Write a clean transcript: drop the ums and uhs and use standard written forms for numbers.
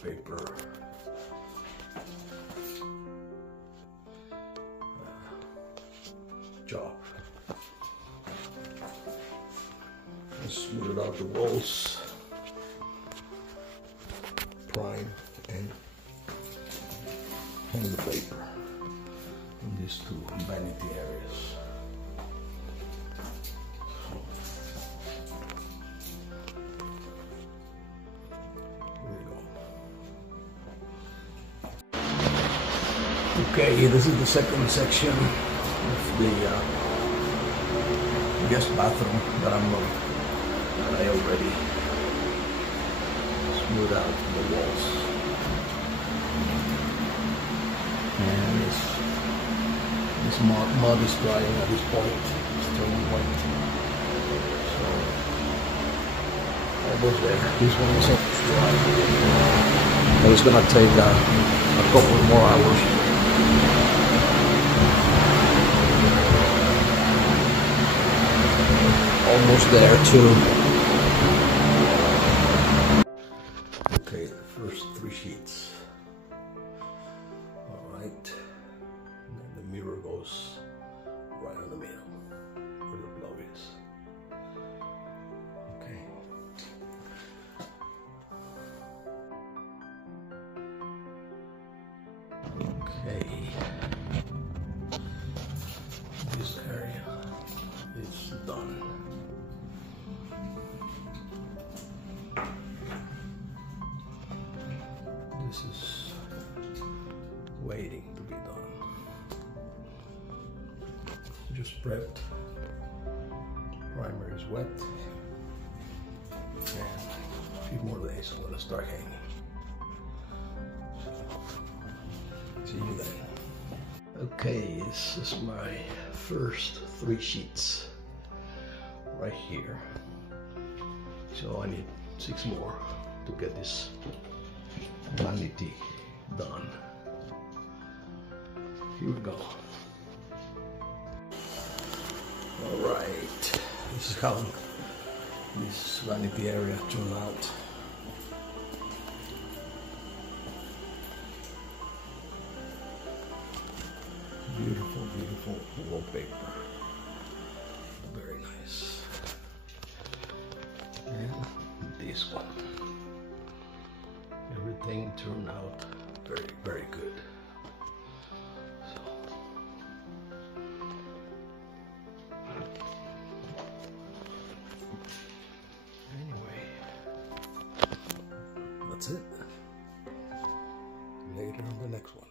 wallpaper. Job. And smooth out the walls. Prime and the paper in these two vanity areas. Okay, this is the second section of the guest bathroom that I already smoothed out the walls. And this mud is drying at this point, still wet. So almost there. This one is almost dry. But it's gonna take a couple more hours. Almost there too. Okay, the first 3 sheets. Alright. And then the mirror goes right in the middle where the blow is. Okay. Okay. This area is done. This is waiting to be done. Just prepped. Primer is wet. And a few more days I'm gonna start hanging. See you then. Okay, this is my first 3 sheets right here. So I need 6 more to get this vanity done. Here we go. Alright, this is how this vanity area turned out. Beautiful, beautiful wallpaper. Very nice. And this one. Everything turned out very, very good. So, anyway, that's it. Later on the next one.